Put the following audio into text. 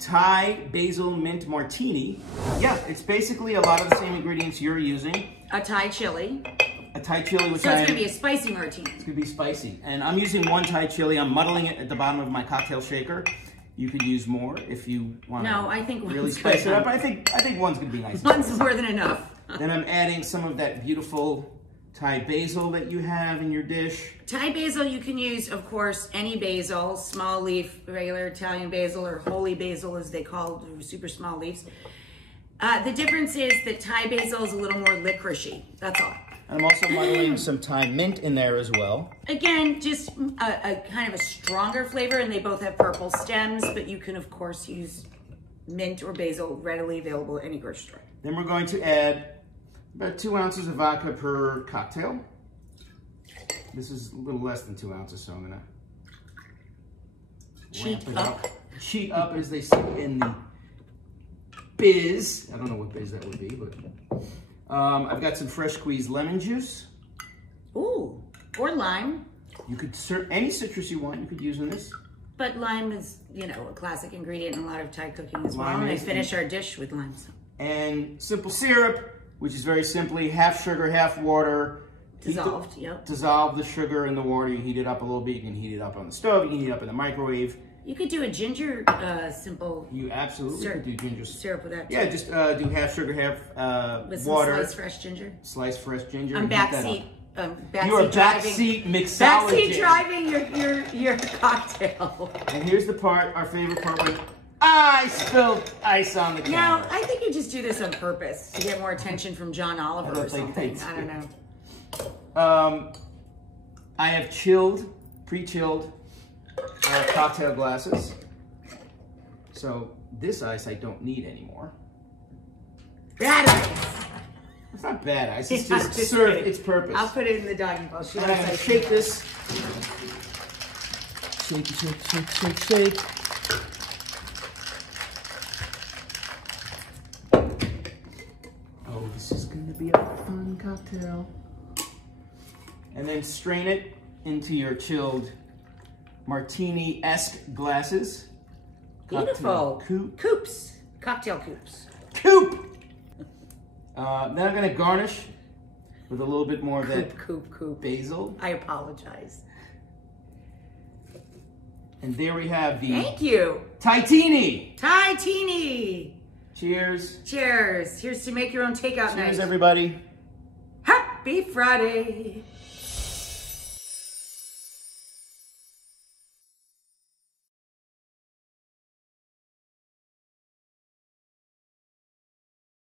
Thai Basil Mint Martini. Yeah, it's basically a lot of the same ingredients you're using. A Thai chili. A Thai chili, which so it's going to be a spicy martini. It's going to be spicy. And I'm using one Thai chili. I'm muddling it at the bottom of my cocktail shaker. You could use more if you want to really spice it up. I think one's going to be nice. One's more than enough. Then I'm adding some of that beautiful Thai basil that you have in your dish. Thai basil, you can use, of course, any basil, small leaf, regular Italian basil, or holy basil as they call it, super small leaves. The difference is that Thai basil is a little more licoricey, that's all. And I'm also muddling some Thai mint in there as well. Again, just a kind of a stronger flavor, and they both have purple stems, but you can, of course, use mint or basil readily available at any grocery store. Then we're going to add about 2 ounces of vodka per cocktail. This is a little less than 2 ounces, so I'm gonna ramp it up. Cheat up, as they say in the biz. I don't know what biz that would be, but I've got some fresh squeezed lemon juice. Ooh, or lime. You could any citrus you want. You could use in this. But lime is, you know, a classic ingredient in a lot of Thai cooking as well. And I finish our dish with lime. And simple syrup, which is very simply half sugar, half water. Dissolved, yep. Dissolve the sugar in the water. You heat it up a little bit. You can heat it up on the stove. You can heat it up in the microwave. You could do a ginger simple. You absolutely could do ginger syrup with that. Yeah, just do half sugar, half with water. Sliced fresh ginger. Sliced fresh ginger. I'm backseat. You are backseat mixologist. Backseat driving your cocktail. And here's the part, our favorite part, when I spilled ice on the counter. Now, I think you just do this on purpose to get more attention from John Oliver or something. I don't know. I have pre-chilled cocktail glasses. So this ice I don't need anymore. Bad ice. It's not bad ice. It's just served its purpose. I'll put it in the doggy bowl. I'm gonna shake this. Shake, shake, shake, shake, shake. Oh, this is gonna be a fun cocktail. And then strain it into your chilled martini-esque glasses. Beautiful. Coupes. Cocktail coupes. Coupe! Then I'm going to garnish with a little bit more of that basil. I apologize. And there we have the... Thank you. Thai-tini. Thai-tini. Cheers. Cheers. Here's to make your own takeout night. Cheers, everybody. Happy Friday.